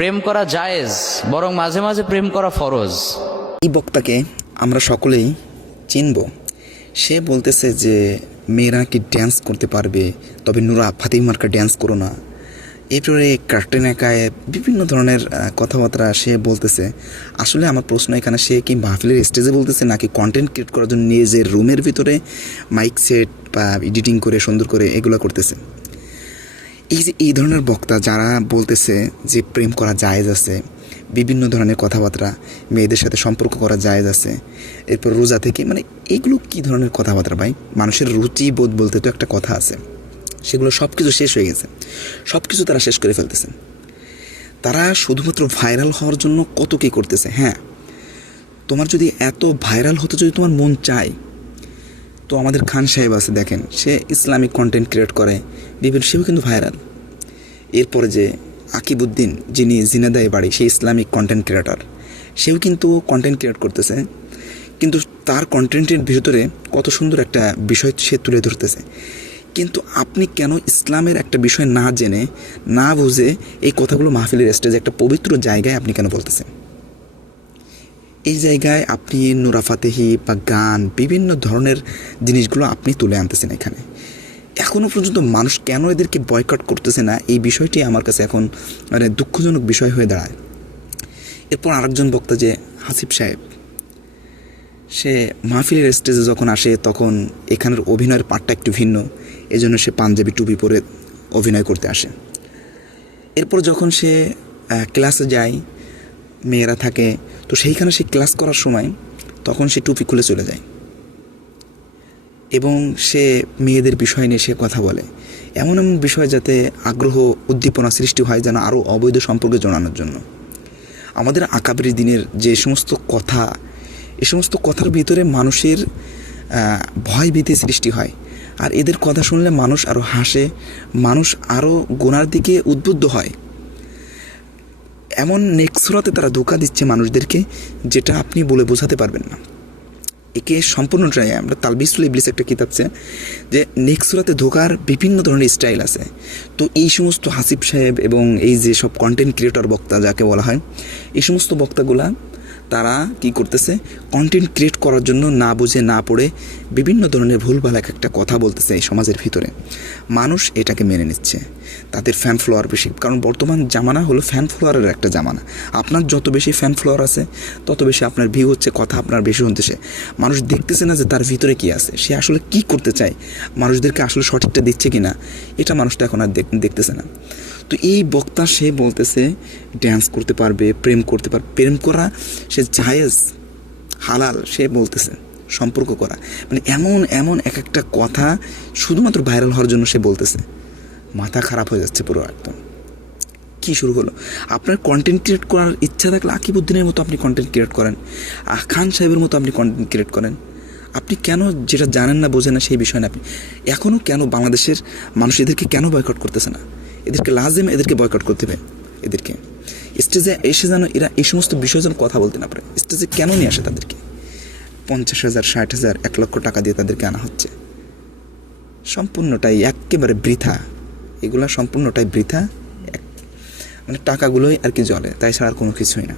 প্রেম করা জায়েজ, বরং মাঝে মাঝে প্রেম করা ফরজ। এই বক্তাকে আমরা সকলেই চিনব। সে বলতেছে যে, মেয়েরা কি ড্যান্স করতে পারবে? তবে নুরা, ফাতিমার্কা ড্যান্স করো না। এরপরে কার্টেন একায় বিভিন্ন ধরনের কথাবার্তা সে বলতেছে। আসলে আমার প্রশ্ন এখানে, সে কি মাহফিলের স্টেজে বলতেছে, নাকি কন্টেন্ট ক্রিয়েট করার জন্য নিজের রুমের ভিতরে মাইক সেট বা এডিটিং করে সুন্দর করে এগুলো করতেছে? এই যে এই ধরনের বক্তা যারা বলতেছে যে প্রেম করা জায়েজ আছে, বিভিন্ন ধরনের কথাবার্তা, মেয়েদের সাথে সম্পর্ক করা জায়েজ আছে, এরপর রোজা থেকে মানে এগুলো কী ধরনের কথাবার্তা ভাই? মানুষের রুচি বোধ বলতে তো একটা কথা আছে। সেগুলো সব কিছু শেষ হয়ে গেছে। সব কিছু তারা শেষ করে ফেলতেছে। তারা শুধুমাত্র ভাইরাল হওয়ার জন্য কত কী করতেছে? হ্যাঁ তোমার যদি এত ভাইরাল হতে যদি তোমার মন চায় তো আমাদের খান সাহেব আছে, দেখেন, সে ইসলামিক কন্টেন্ট ক্রিয়েট করে, বিভিন্ন, সেও কিন্তু ভাইরাল এরপরে যে আকিবুদ্দিন, যিনি জিনাদায় বাড়ি, সে ইসলামিক কন্টেন্ট ক্রিয়েটার সেও কিন্তু কন্টেন্ট ক্রিয়েট করতেছে, কিন্তু তার কন্টেন্টের ভিতরে কত সুন্দর একটা বিষয় সে তুলে ধরতেছে। কিন্তু আপনি কেন ইসলামের একটা বিষয় না জেনে, না বুঝে এই কথাগুলো মাহফিলের স্টেজে একটা পবিত্র জায়গায় আপনি কেন বলতেছেন? এই জায়গায় আপনি নুরা ফাতেহি বা গান, বিভিন্ন ধরনের জিনিসগুলো আপনি তুলে আনতেছেন এখানে। এখনও পর্যন্ত মানুষ কেন এদেরকে বয়কট করতেছে না? এই বিষয়টি আমার কাছে এখন মানে দুঃখজনক বিষয় হয়ে দাঁড়ায়। এরপর আরেকজন বক্তা যে হাসিফ সাহেব, সে মাহফিলের স্টেজে যখন আসে, তখন এখানের অভিনয়ের পার্টটা একটু ভিন্ন। এজন্য সে পাঞ্জাবি টুপি পরে অভিনয় করতে আসে। এরপর যখন সে ক্লাসে যায় মেয়েরা থাকে, তো সেইখানে সে ক্লাস করার সময় তখন সে টুপি খুলে চলে যায়। এবং সে মেয়েদের বিষয় নিয়ে সে কথা বলে। এমন এমন বিষয় যাতে আগ্রহ, উদ্দীপনা সৃষ্টি হয় যেন আরও অবৈধ সম্পর্কে জানানোর জন্য। আমাদের আকাবের দিনের যে সমস্ত কথা, এ সমস্ত কথার ভিতরে মানুষের ভয় ভীতি সৃষ্টি হয়। আর এদের কথা শুনলে মানুষ আরও হাসে, মানুষ আরও গোনার দিকে উদ্বুদ্ধ হয়। এমন নেক্সরাতে তারা ধোকা দিচ্ছে মানুষদেরকে, যেটা আপনি বলে বোঝাতে পারবেন না। একে সম্পূর্ণটাই আমরা তালবিসুল ইবলিস একটা কিতাবছে যে নেক্সরাতে ধোকার বিভিন্ন ধরনের স্টাইল আছে। তো এই সমস্ত হাসিব সাহেব এবং এই যে সব কন্টেন্ট ক্রিয়েটর বক্তা, যাকে বলা হয়, এই সমস্ত বক্তাগুলা তারা কি করতেছে? কন্টেন্ট ক্রিয়েট করার জন্য না বুঝে না পড়ে বিভিন্ন ধরনের ভুলভাল এক একটা কথা বলতেছে এই সমাজের ভিতরে। মানুষ এটাকে মেনে নিচ্ছে। তাদের ফ্যান ফলোয়ার বেশি। কারণ বর্তমান জামানা হলো ফ্যান ফলোয়ারের একটা জামানা। আপনার যত বেশি ফ্যান ফলোয়ার আছে, তত বেশি আপনার ভিউ হচ্ছে, কথা আপনার বেশি হতেছে মানুষ দেখতেছে না যে তার ভিতরে কি আছে। সে আসলে কি করতে চায়? মানুষদেরকে আসলে সঠিকটা দিচ্ছে কি না এটা মানুষ তো এখন আর দেখ- দেখতেছে না। তো এই বক্তা সে বলতেছে ড্যান্স করতে পারবে, প্রেম করতে পারবে। প্রেম করা সে জায়েজ, হালাল, সে বলতেছে, সম্পর্ক করা। মানে এমন এমন এক একটা কথা শুধুমাত্র ভাইরাল হওয়ার জন্য সে বলতেছে। মাথা খারাপ হয়ে যাচ্ছে পুরো একদম। কি শুরু হলো? আপনার কন্টেন্ট ক্রিয়েট করার ইচ্ছা থাকলে আকিবুদ্দিনের মতো আপনি কন্টেন্ট ক্রিয়েট করেন। খান সাহেবের মতো আপনি কন্টেন্ট ক্রিয়েট করেন। আপনি কেন যেটা জানেন না, বোঝেন না সেই বিষয় না আপনি। এখনও কেন বাংলাদেশের মানুষ এদেরকে কেন বয়কট করতেছে না? এদেরকে লাজেম, এদেরকে বয়কট করতে হবে এদেরকে। স্টেজে এসে যেন এরা এই সমস্ত বিষয় যেন কথা বলতে না পারে। স্টেজে কেন নিয়ে আসে তাদেরকে? পঞ্চাশ হাজার, ষাট হাজার, এক লক্ষ টাকা দিয়ে তাদেরকে আনা হচ্ছে। সম্পূর্ণটাই একেবারে বৃথা। এগুলা সম্পূর্ণটাই বৃথা। মানে টাকাগুলোই আর কি জলে, তাই ছাড়া আর কোনো কিছুই না।